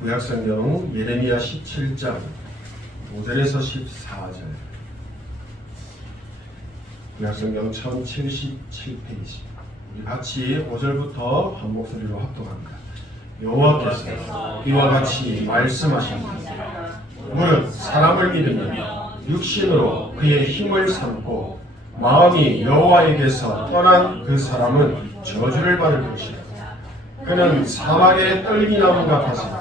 구약성경 예레미야 17장 5절에서 14절. 구약성경 1077페이지. 우리 같이 5절부터 한 목소리로 합독합니다. 여호와께서 이와 같이 말씀하셨습니다. 무릇 사람을 믿으며 육신으로 그의 힘을 삼고 마음이 여호와에게서 떠난 그 사람은 저주를 받을 것이다. 그는 사막의 떨기나무 같아서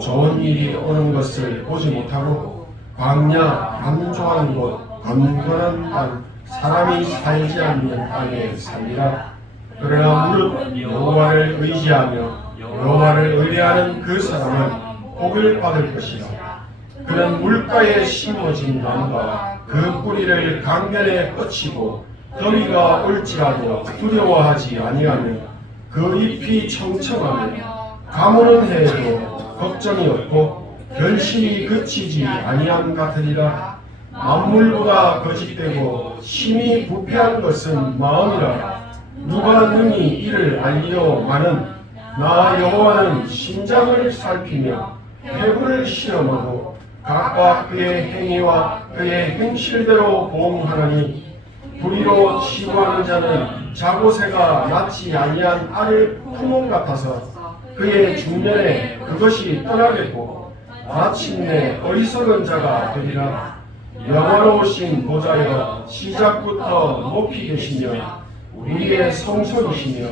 좋은 일이 오는 것을 보지 못하고 광야 감조한 곳 건건한 땅 사람이 살지 않는 땅에 살리라. 그러나 무릇 여호와를 의지하며 여호와를 의뢰하는 그 사람은 복을 받을 것이다. 그는 물가에 심어진 나무가 그 뿌리를 강변에 뻗치고 더위가 올지라도 두려워하지 아니하며 그 잎이 청청하며 가무는 해에도 걱정이 없고 결실이 그치지 아니함 같으리라. 만물보다 거짓되고 심히 부패한 것은 마음이라. 누가 능히 이를 알리오마는 나 여호와는 심장을 살피며 폐부를 시험하고 각각 그의 행위와 그의 행실대로 보응하나니 불의로 치부하는 자는 자고새가 낳지 아니한 알을 품은 같아서 그의 중년에 그것이 떠나겠고 마침내 어리석은 자가 되리라. 영원로우신 보좌여 시작부터 높이 계시며 우리의 성소이시며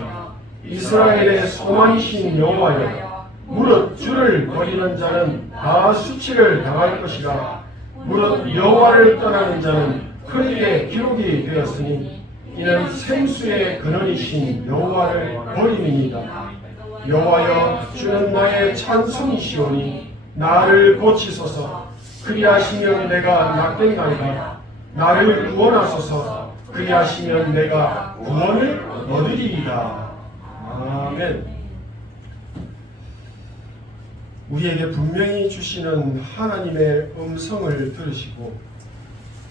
이스라엘의 소망이신 여호와여 무릇 주를 버리는 자는 다 수치를 당할 것이라. 무릇 여호와를 떠나는 자는 크게 기록이 되었으니 이는 생수의 근원이신 여호와를 버림이니이다. 여호와여 주는 나의 찬송이시오니 나를 고치소서. 그리하시면 내가 낫겠나이다. 나를 구원하소서. 그리하시면 내가 구원을 얻으리이다. 아멘. 우리에게 분명히 주시는 하나님의 음성을 들으시고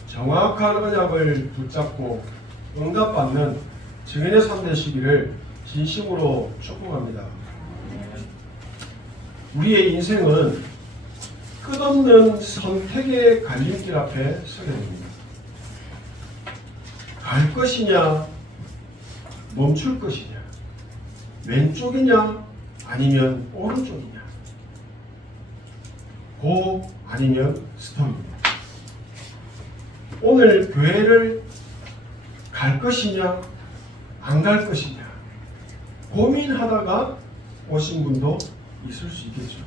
정확한 언약을 붙잡고 응답받는 증인의 삶 되시기를 진심으로 축복합니다. 우리의 인생은 끝없는 선택의 갈림길 앞에 서게 됩니다. 갈 것이냐, 멈출 것이냐, 왼쪽이냐, 아니면 오른쪽이냐, 고 아니면 스톱입니다. 오늘 교회를 갈 것이냐, 안 갈 것이냐 고민하다가 오신 분도 있을 수 있겠죠.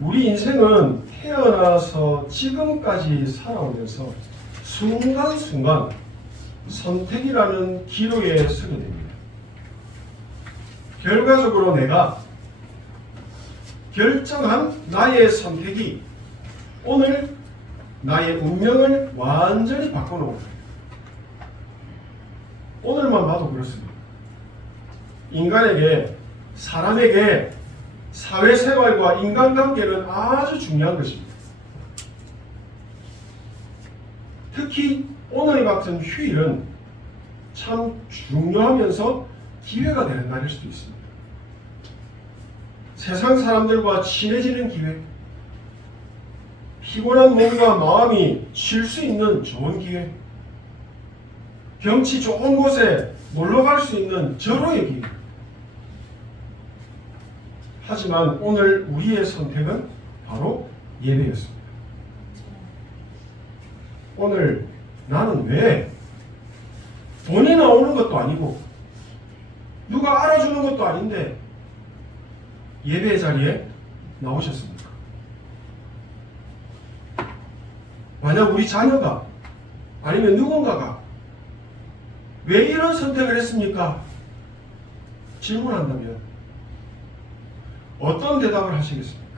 우리 인생은 태어나서 지금까지 살아오면서 순간순간 선택이라는 기로에 서게 됩니다. 결과적으로 내가 결정한 나의 선택이 오늘 나의 운명을 완전히 바꿔놓은 거예요. 오늘만 봐도 그렇습니다. 인간에게, 사람에게 사회생활과 인간관계는 아주 중요한 것입니다. 특히 오늘 같은 휴일은 참 중요하면서 기회가 되는 날일 수도 있습니다. 세상 사람들과 친해지는 기회, 피곤한 몸과 마음이 쉴 수 있는 좋은 기회, 경치 좋은 곳에 놀러 갈 수 있는 절호의 기회. 하지만 오늘 우리의 선택은 바로 예배였습니다. 오늘 나는 왜 돈이 나오는 것도 아니고 누가 알아주는 것도 아닌데 예배 자리에 나오셨습니까? 만약 우리 자녀가 아니면 누군가가 왜 이런 선택을 했습니까? 질문한다면 어떤 대답을 하시겠습니까?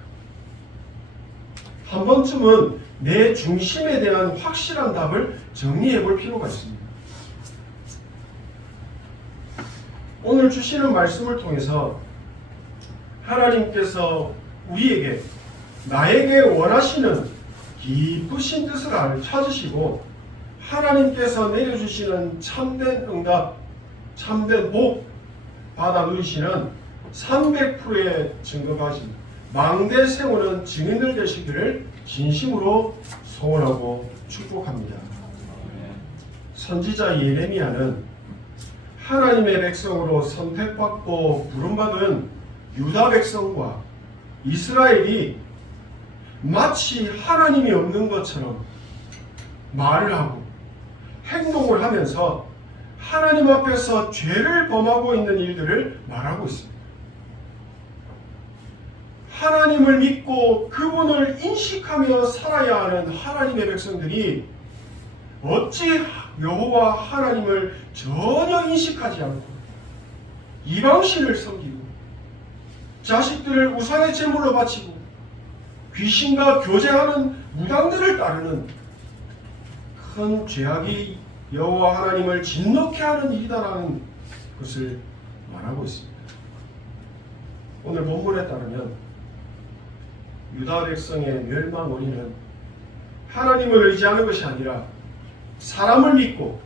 한 번쯤은 내 중심에 대한 확실한 답을 정리해 볼 필요가 있습니다. 오늘 주시는 말씀을 통해서 하나님께서 우리에게, 나에게 원하시는 깊으신 뜻을 찾으시고 하나님께서 내려주시는 참된 응답, 참된 복 받아 누리시는 300%의 증거가진 망대 세우는 증인들 되시기를 진심으로 소원하고 축복합니다. 선지자 예레미야는 하나님의 백성으로 선택받고 부름받은 유다 백성과 이스라엘이 마치 하나님이 없는 것처럼 말을 하고 행동을 하면서 하나님 앞에서 죄를 범하고 있는 일들을 말하고 있습니다. 하나님을 믿고 그분을 인식하며 살아야 하는 하나님의 백성들이 어찌 여호와 하나님을 전혀 인식하지 않고 이방신을 섬기고 자식들을 우상의 제물로 바치고 귀신과 교제하는 무당들을 따르는 큰 죄악이 여호와 하나님을 진노케 하는 일이다라는 것을 말하고 있습니다. 오늘 본문에 따르면 유다 백성의 멸망 원인은 하나님을 의지하는 것이 아니라 사람을 믿고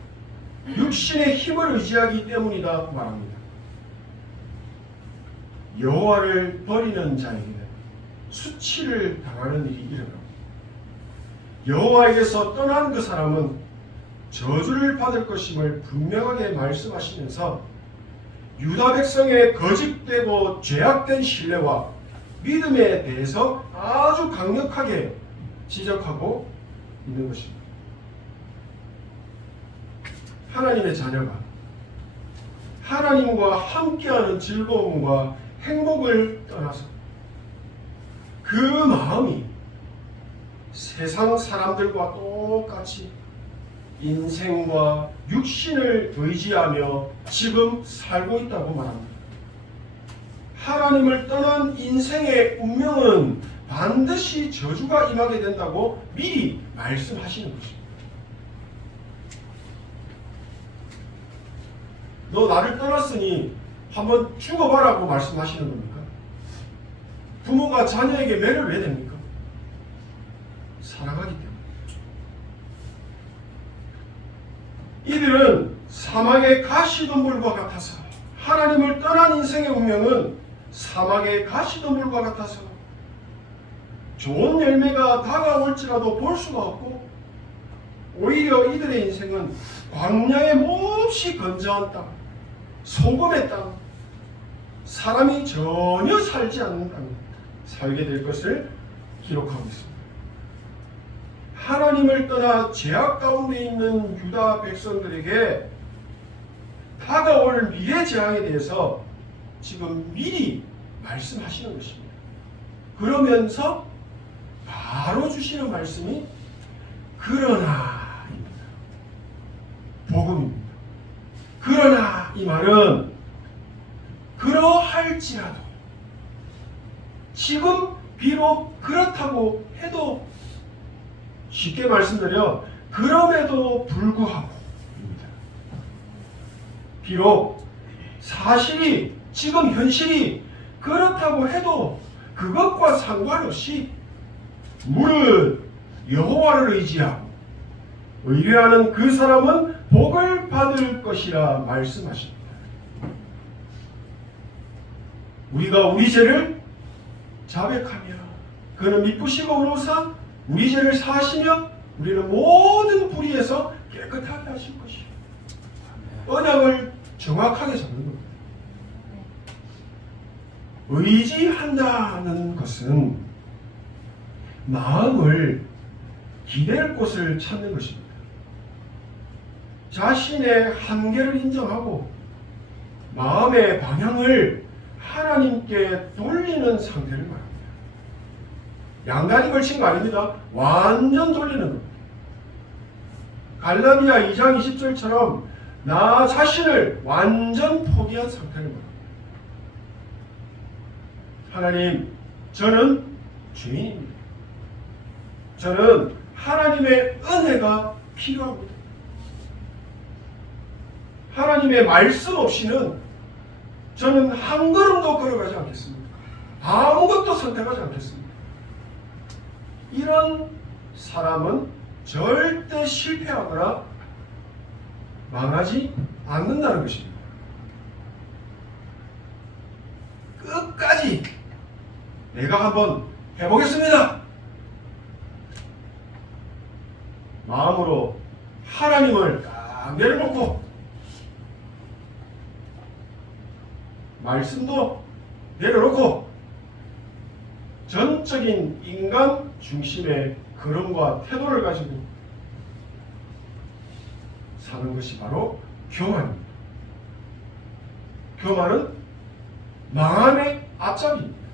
육신의 힘을 의지하기 때문이다 말합니다. 여호와를 버리는 자에게는 수치를 당하는 일이 일어납니다. 여호와에게서 떠난 그 사람은 저주를 받을 것임을 분명하게 말씀하시면서 유다 백성의 거짓되고 죄악된 신뢰와 믿음에 대해서 아주 강력하게 지적하고 있는 것입니다. 하나님의 자녀가 하나님과 함께하는 즐거움과 행복을 떠나서 그 마음이 세상 사람들과 똑같이 인생과 육신을 의지하며 지금 살고 있다고 말합니다. 하나님을 떠난 인생의 운명은 반드시 저주가 임하게 된다고 미리 말씀하시는 것입니다. 너 나를 떠났으니 한번 죽어봐라고 말씀하시는 겁니까? 부모가 자녀에게 매를 왜 냅니까? 사랑하기 때문에. 이들은 사막의 가시덤불과 같아서 하나님을 떠난 인생의 운명은 사막의 가시덤불과 같아서 좋은 열매가 다가올지라도 볼 수가 없고 오히려 이들의 인생은 광야의 몹시 건조한 땅, 소금의 땅, 사람이 전혀 살지 않는 땅에 살게 될 것을 기록하고 있습니다. 하나님을 떠나 죄악 가운데 있는 유다 백성들에게 다가올 미래 재앙에 대해서 지금 미리 말씀하시는 것입니다. 그러면서 바로 주시는 말씀이 그러나입니다. 복음입니다. 그러나 이 말은 그러할지라도 지금 비록 그렇다고 해도 쉽게 말씀드려 그럼에도 불구하고입니다. 비록 사실이 지금 현실이 그렇다고 해도 그것과 상관없이 무릇 여호와를 의지하고 의뢰하는 그 사람은 복을 받을 것이라 말씀하십니다. 우리가 우리 죄를 자백하며 그는 미쁘시고 의로우사 우리 죄를 사하시며 우리는 모든 불의에서 깨끗하게 하실 것이요. 언약을 정확하게 잡는 겁니다. 의지한다는 것은 마음을 기댈 곳을 찾는 것입니다. 자신의 한계를 인정하고 마음의 방향을 하나님께 돌리는 상태를 말합니다. 양다리 걸친 거 아닙니다. 완전 돌리는 겁니다. 갈라디아 2장 20절처럼 나 자신을 완전 포기한 상태를 말합니다. 하나님, 저는 죄인입니다. 저는 하나님의 은혜가 필요합니다. 하나님의 말씀 없이는 저는 한 걸음도 걸어가지 않겠습니다. 아무것도 선택하지 않겠습니다. 이런 사람은 절대 실패하거나 망하지 않는다는 것입니다. 끝까지 내가 한번 해보겠습니다. 마음으로 하나님을 딱 내려놓고 말씀도 내려놓고 전적인 인간 중심의 걸음과 태도를 가지고 사는 것이 바로 교만입니다. 교만은 망함의 앞잡이입니다.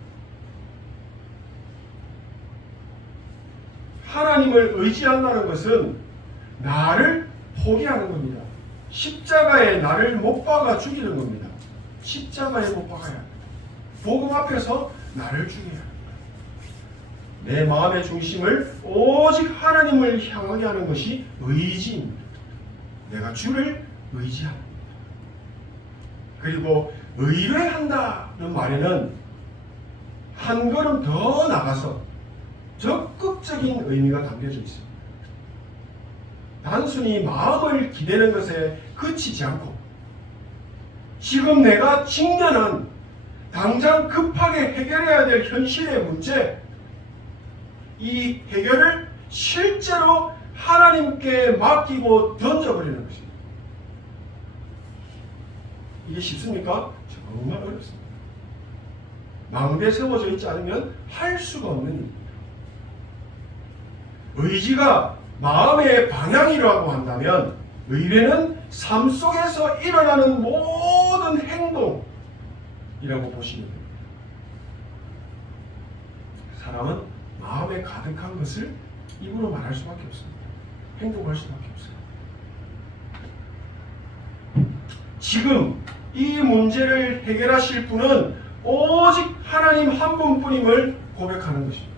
하나님을 의지한다는 것은 나를 포기하는 겁니다. 십자가에 나를 못 박아 죽이는 겁니다. 십자가에 못 박아야 합니다. 복음 앞에서 나를 죽여야 합니다. 내 마음의 중심을 오직 하나님을 향하게 하는 것이 의지입니다. 내가 주를 의지합니다. 그리고 의뢰한다는 말에는 한 걸음 더 나가서 적극적인 의미가 담겨져 있습니다. 단순히 마음을 기대는 것에 그치지 않고 지금 내가 직면한 당장 급하게 해결해야 될 현실의 문제, 이 해결을 실제로 하나님께 맡기고 던져버리는 것입니다. 이게 쉽습니까? 정말 어렵습니다. 망대에 세워져 있지 않으면 할 수가 없는 일입니다. 의지가 마음의 방향이라고 한다면 의뢰는 삶 속에서 일어나는 모든 행동이라고 보시면 됩니다. 사람은 마음에 가득한 것을 입으로 말할 수밖에 없습니다. 행동할 수밖에 없어요. 지금 이 문제를 해결하실 분은 오직 하나님 한 분뿐임을 고백하는 것입니다.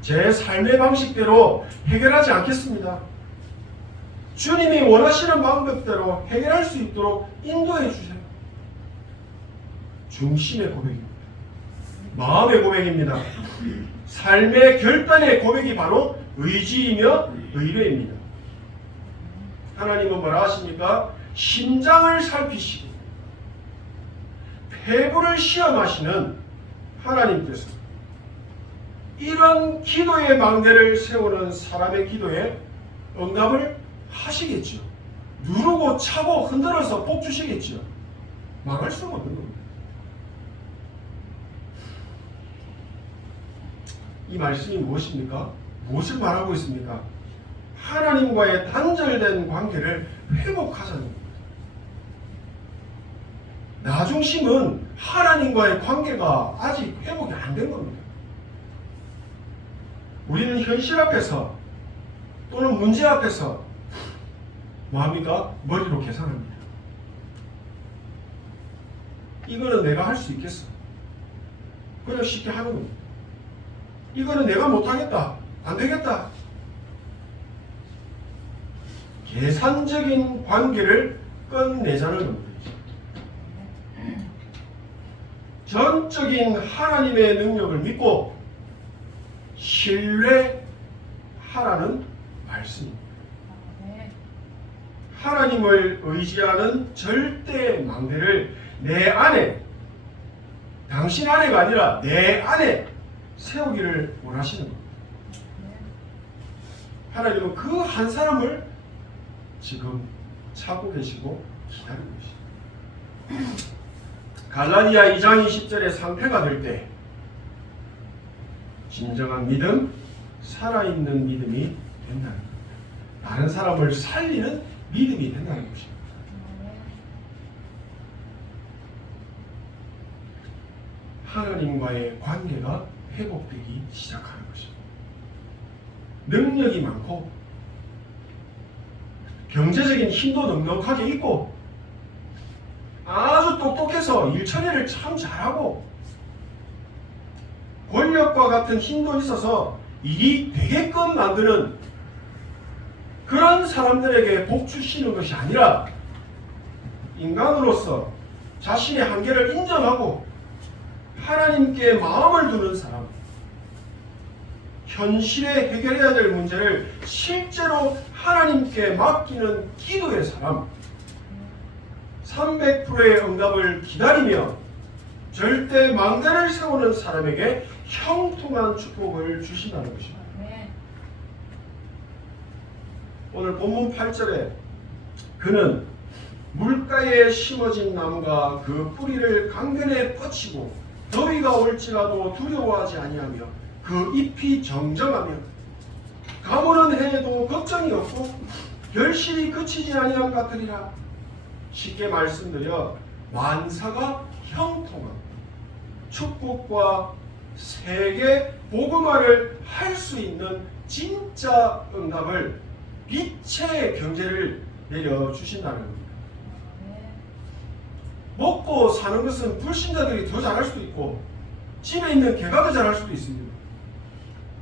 제 삶의 방식대로 해결하지 않겠습니다. 주님이 원하시는 방법대로 해결할 수 있도록 인도해 주세요. 중심의 고백입니다. 마음의 고백입니다. 삶의 결단의 고백이 바로 의지이며 의뢰입니다. 하나님은 뭐라 하십니까? 심장을 살피시고 폐부를 시험하시는 하나님께서 이런 기도의 망대를 세우는 사람의 기도에 응답을 하시겠죠. 누르고 차고 흔들어서 복 주시겠죠. 망할 수는 없는 겁니다. 이 말씀이 무엇입니까? 무엇을 말하고 있습니까? 하나님과의 단절된 관계를 회복하자는 겁니다. 나 중심은 하나님과의 관계가 아직 회복이 안 된 겁니다. 우리는 현실 앞에서 또는 문제 앞에서 뭐합니까? 머리로 계산합니다. 이거는 내가 할 수 있겠어. 그냥 쉽게 하는 겁니다. 이거는 내가 못하겠다. 안 되겠다. 계산적인 관계를 끝내자는 겁니다. 전적인 하나님의 능력을 믿고 신뢰하라는 말씀입니다. 하나님을 의지하는 절대 망대를 내 안에, 당신 안에가 아니라 내 안에 세우기를 원하시는 겁니다. 하나님은 그 한 사람을 지금 찾고 계시고 기다리고 계십니다. 갈라디아 2장 20절의 상태가 될 때 진정한 믿음, 살아있는 믿음이 된다는 겁니다. 다른 사람을 살리는 믿음이 된다는 것입니다. 하나님과의 관계가 회복되기 시작하는 것입니다. 능력이 많고 경제적인 힘도 넉넉하게 있고 아주 똑똑해서 일처리를 참 잘하고 권력과 같은 힘도 있어서 일이 되게끔 만드는 그런 사람들에게 복 주시는 것이 아니라 인간으로서 자신의 한계를 인정하고 하나님께 마음을 두는 사람, 현실에 해결해야 될 문제를 실제로 하나님께 맡기는 기도의 사람, 300%의 응답을 기다리며 절대 망대를 세우는 사람에게 형통한 축복을 주신다는 것입니다. 오늘 본문 8절에 그는 물가에 심어진 나무가 그 뿌리를 강변에 뻗치고 더위가 올지라도 두려워하지 아니하며 그 잎이 정정하며 가무는 해에도 걱정이 없고 결실이 그치지 아니함 같으리라. 쉽게 말씀드려 만사가 형통한 축복과 세계 복음화를 할 수 있는 진짜 응답을 빛의 경제를 내려주신다는 겁니다. 먹고 사는 것은 불신자들이 더 잘할 수도 있고 집에 있는 개가 더 잘할 수도 있습니다.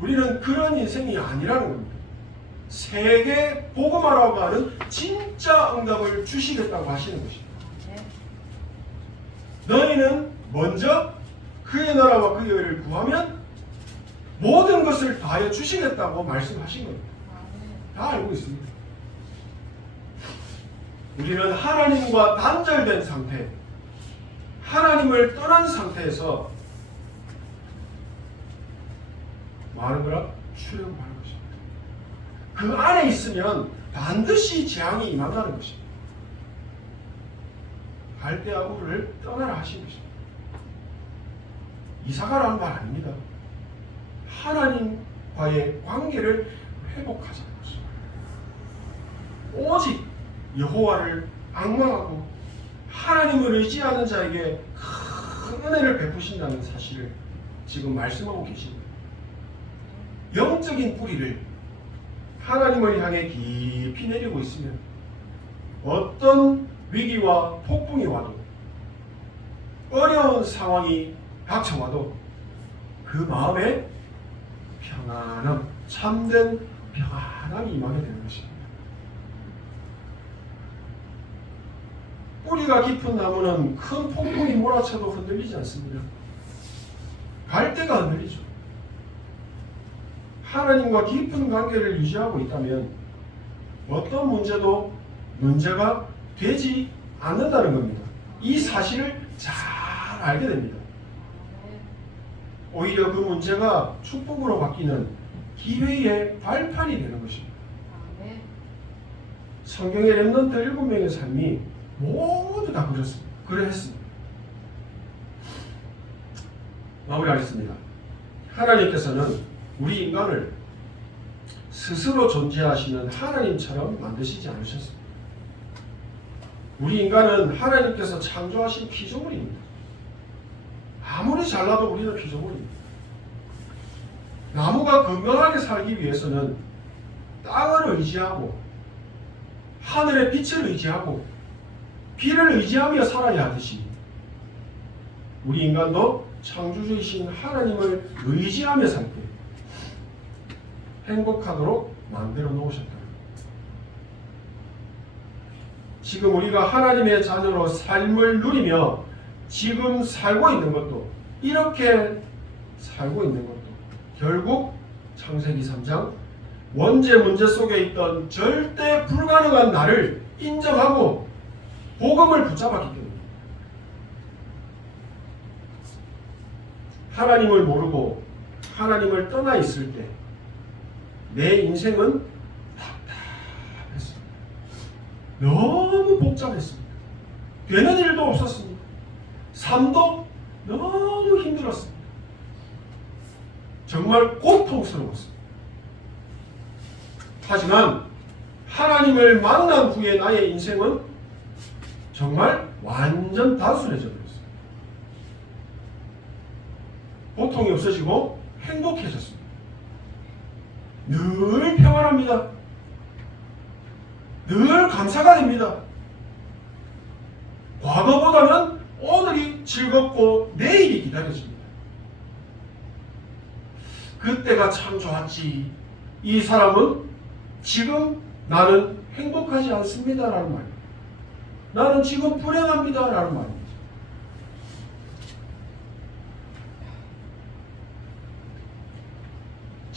우리는 그런 인생이 아니라는 겁니다. 세계 복음화라고 하는 진짜 응답을 주시겠다고 하시는 것입니다. 너희는 먼저 그의 나라와 그의 의를 구하면 모든 것을 다하여 주시겠다고 말씀하신 겁니다. 다 알고 있습니다. 우리는 하나님과 단절된 상태, 하나님을 떠난 상태에서 많은 거라 출애굽하는 것입니다. 그 안에 있으면 반드시 재앙이 임한다는 것입니다. 갈대아 우르를 떠나라 하신 것입니다. 이사가라는 말 아닙니다. 하나님과의 관계를 회복하자는 것입니다. 오직 여호와를 앙망하고 하나님을 의지하는 자에게 큰 은혜를 베푸신다는 사실을 지금 말씀하고 계십니다. 영적인 뿌리를 하나님을 향해 깊이 내리고 있으면 어떤 위기와 폭풍이 와도 어려운 상황이 닥쳐와도 그 마음에 평안함, 참된 평안함이 임하게 되는 것입니다. 뿌리가 깊은 나무는 큰 폭풍이 몰아쳐도 흔들리지 않습니다. 갈대가 흔들리죠. 하나님과 깊은 관계를 유지하고 있다면 어떤 문제도 문제가 되지 않는다는 겁니다. 이 사실을 잘 알게 됩니다. 오히려 그 문제가 축복으로 바뀌는 기회의 발판이 되는 것입니다. 성경의 렘넌트 7명의 삶이 모두 다 그렇습니다. 그랬습니다. 마무리하겠습니다. 하나님께서는 우리 인간을 스스로 존재하시는 하나님처럼 만드시지 않으셨습니다. 우리 인간은 하나님께서 창조하신 피조물입니다. 아무리 잘나도 우리는 피조물입니다. 나무가 건강하게 살기 위해서는 땅을 의지하고 하늘의 빛을 의지하고 비를 의지하며 살아야 하듯이 우리 인간도 창조주이신 하나님을 의지하며 살 때 행복하도록 만들어 놓으셨다. 지금 우리가 하나님의 자녀로 삶을 누리며 지금 살고 있는 것도 이렇게 살고 있는 것도 결국 창세기 3장 원죄 문제 속에 있던 절대 불가능한 나를 인정하고 복음을 붙잡았기 때문입니다. 하나님을 모르고 하나님을 떠나 있을 때 내 인생은 답답했습니다. 너무 복잡했습니다. 되는 일도 없었습니다. 삶도 너무 힘들었습니다. 정말 고통스러웠습니다. 하지만 하나님을 만난 후에 나의 인생은 정말 완전 단순해져 버렸습니다. 고통이 없어지고 행복해졌습니다. 늘 평안합니다. 늘 감사가 됩니다. 과거보다는 오늘이 즐겁고 내일이 기다려집니다. 그때가 참 좋았지. 이 사람은 지금 나는 행복하지 않습니다 라는 말입니다. 나는 지금 불행합니다 라는 말입니다.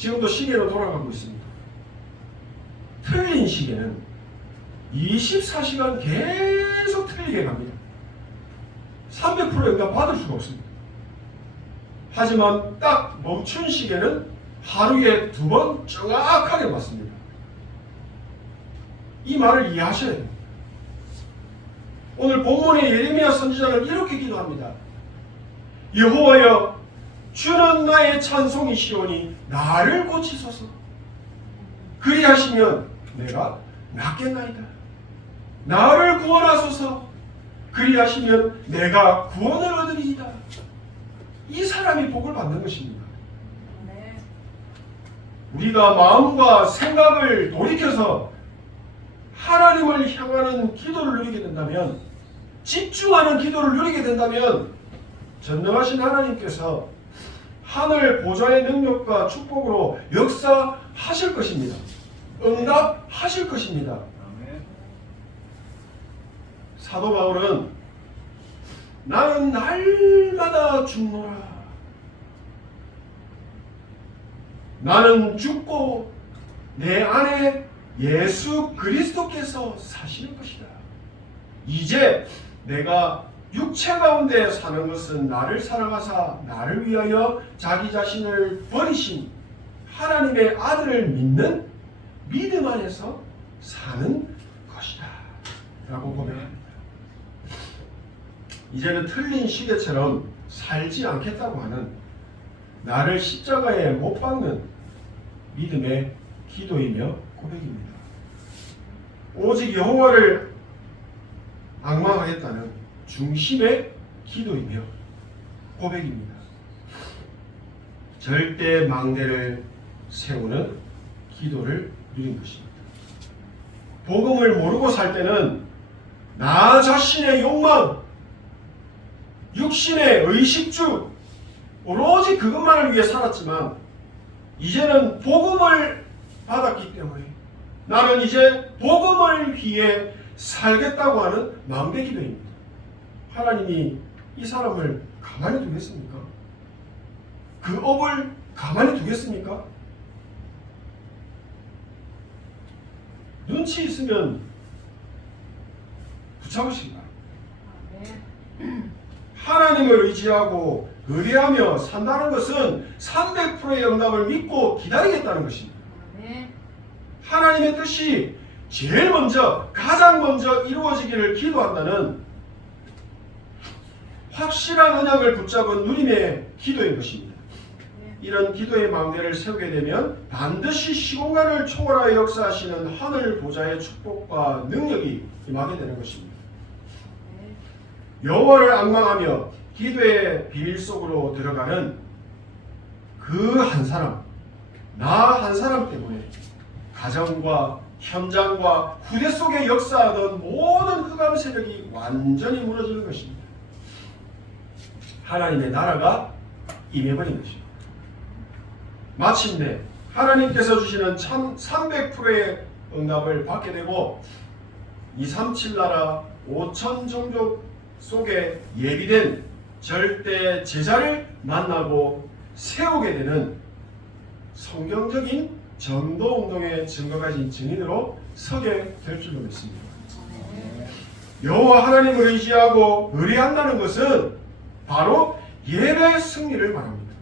지금도 시계로 돌아가고 있습니다. 틀린 시계는 24시간 계속 틀리게 갑니다. 300% 응답 받을 수가 없습니다. 하지만 딱 멈춘 시계는 하루에 2번 정확하게 맞습니다. 이 말을 이해하셔야 됩니다. 오늘 본문의 예레미야 선지자는 이렇게 기도합니다. 여호와여, 주는 나의 찬송이시오니 나를 고치소서. 그리하시면 내가 낫겠나이다. 나를 구원하소서. 그리하시면 내가 구원을 얻으리이다. 이 사람이 복을 받는 것입니다. 우리가 마음과 생각을 돌이켜서 하나님을 향하는 기도를 누리게 된다면, 집중하는 기도를 누리게 된다면 전능하신 하나님께서 하늘 보좌의 능력과 축복으로 역사하실 것입니다. 응답하실 것입니다. 사도 바울은 나는 날마다 죽노라. 나는 죽고 내 안에 예수 그리스도께서 사시는 것이다. 이제 내가 육체 가운데 사는 것은 나를 사랑하사 나를 위하여 자기 자신을 버리신 하나님의 아들을 믿는 믿음 안에서 사는 것이다 라고 고백합니다. 이제는 틀린 시계처럼 살지 않겠다고 하는 나를 십자가에 못 박는 믿음의 기도이며 고백입니다. 오직 여호와를 앙망하겠다는 중심의 기도이며 고백입니다. 절대 망대를 세우는 기도를 누린 것입니다. 복음을 모르고 살 때는 나 자신의 욕망, 육신의 의식주, 오로지 그것만을 위해 살았지만 이제는 복음을 받았기 때문에 나는 이제 복음을 위해 살겠다고 하는 망대 기도입니다. 하나님이 이 사람을 가만히 두겠습니까? 그 업을 가만히 두겠습니까? 눈치 있으면 붙잡으시기 바랍니다. 하나님을 의지하고 의뢰하며 산다는 것은 300%의 응답을 믿고 기다리겠다는 것입니다. 하나님의 뜻이 제일 먼저, 가장 먼저 이루어지기를 기도한다는 확실한 언약을 붙잡은 누림의 기도인 것입니다. 이런 기도의 망대를 세우게 되면 반드시 시공간을 초월하여 역사하시는 하늘 보좌의 축복과 능력이 임하게 되는 것입니다. 여호와를 앙망하며 기도의 비밀 속으로 들어가는 그 한 사람, 나 한 사람 때문에 가정과 현장과 후대 속에 역사하던 모든 흑암 세력이 완전히 무너지는 것입니다. 하나님의 나라가 임해버린 것입니다. 마침내 하나님께서 주시는 참 300%의 응답을 받게 되고 237 나라 5천 종족 속에 예비된 절대 제자를 만나고 세우게 되는 성경적인 전도운동의 증거가 가진 증인으로 서게 될 줄로 믿습니다. 여호와 하나님을 의지하고 의뢰한다는 것은 바로 예배의 승리를 말합니다.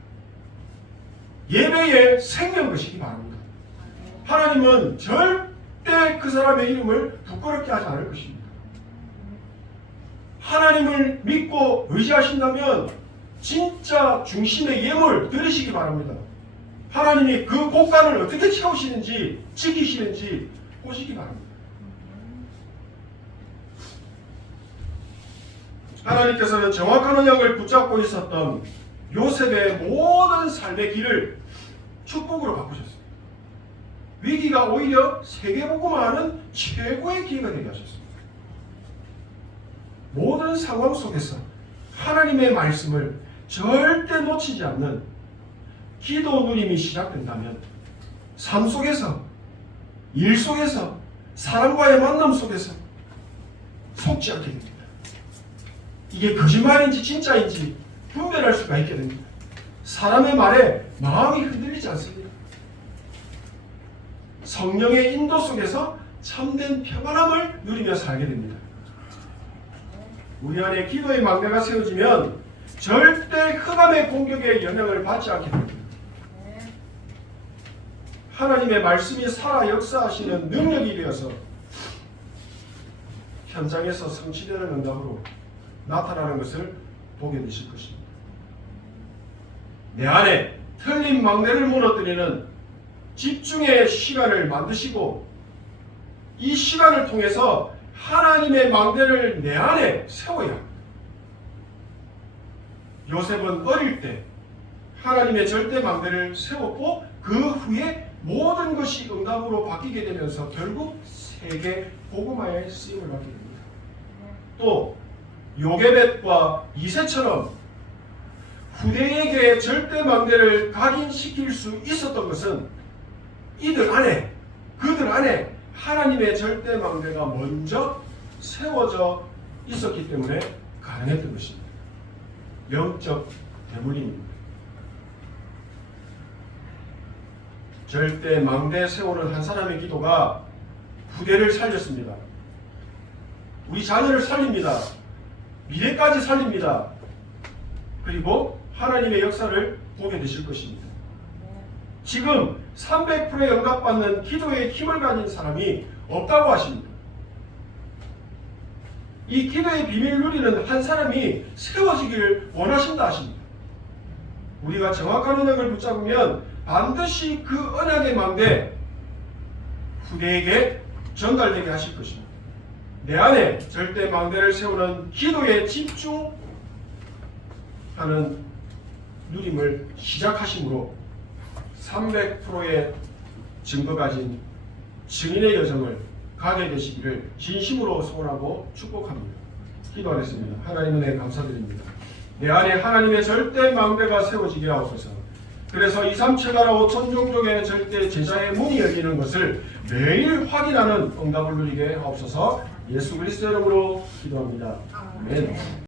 예배의 생명것이기 바랍니다. 하나님은 절대 그 사람의 이름을 부끄럽게 하지 않을 것입니다. 하나님을 믿고 의지하신다면 진짜 중심의 예물 드리시기 바랍니다. 하나님이 그 곳간을 어떻게 채우시는지 지키시는지 보시기 바랍니다. 하나님께서는 정확한 언약을 붙잡고 있었던 요셉의 모든 삶의 길을 축복으로 바꾸셨습니다. 위기가 오히려 세계복음화하는 최고의 기회가 되게 하셨습니다. 모든 상황 속에서 하나님의 말씀을 절대 놓치지 않는 기도 누림이 시작된다면 삶 속에서, 일 속에서, 사람과의 만남 속에서 속지 않게 됩니다. 이게 거짓말인지 진짜인지 분별할 수가 있게 됩니다. 사람의 말에 마음이 흔들리지 않습니다. 성령의 인도 속에서 참된 평안함을 누리며 살게 됩니다. 우리 안에 기도의 망대가 세워지면 절대 흑암의 공격에 영향을 받지 않게 됩니다. 하나님의 말씀이 살아 역사하시는 능력이 되어서 현장에서 성취되는 응답으로 나타나는 것을 보게 되실 것입니다. 내 안에 틀린 망대를 무너뜨리는 집중의 시간을 만드시고 이 시간을 통해서 하나님의 망대를 내 안에 세워야 합니다. 요셉은 어릴 때 하나님의 절대 망대를 세웠고 그 후에 모든 것이 응답으로 바뀌게 되면서 결국 세계 복음화에 쓰임을 받게 됩니다. 또 요게벳과 이새처럼 후대에게 절대 망대를 각인시킬 수 있었던 것은 그들 안에 하나님의 절대 망대가 먼저 세워져 있었기 때문에 가능했던 것입니다. 영적 대물림입니다. 절대 망대 세우는 한 사람의 기도가 후대를 살렸습니다. 우리 자녀를 살립니다. 미래까지 살립니다. 그리고 하나님의 역사를 보게 되실 것입니다. 지금 300%의 응답받는 기도의 힘을 가진 사람이 없다고 하십니다. 이 기도의 비밀을 누리는 한 사람이 세워지기를 원하신다 하십니다. 우리가 정확한 언약을 붙잡으면 반드시 그 언약의 망대 후대에게 전달되게 하실 것입니다. 내 안에 절대 망대를 세우는 기도에 집중하는 누림을 시작하심으로 300%의 증거 가진 증인의 여정을 가게 되시기를 진심으로 소원하고 축복합니다. 기도하겠습니다. 하나님 은혜 감사드립니다. 내 안에 하나님의 절대 망대가 세워지게 하옵소서. 그래서 2, 3, 7 나라 5천 종족의 절대 제자의 문이 열리는 것을 매일 확인하는 응답을 누리게 하옵소서. 예수 그리스도 이름으로 기도합니다. 아멘.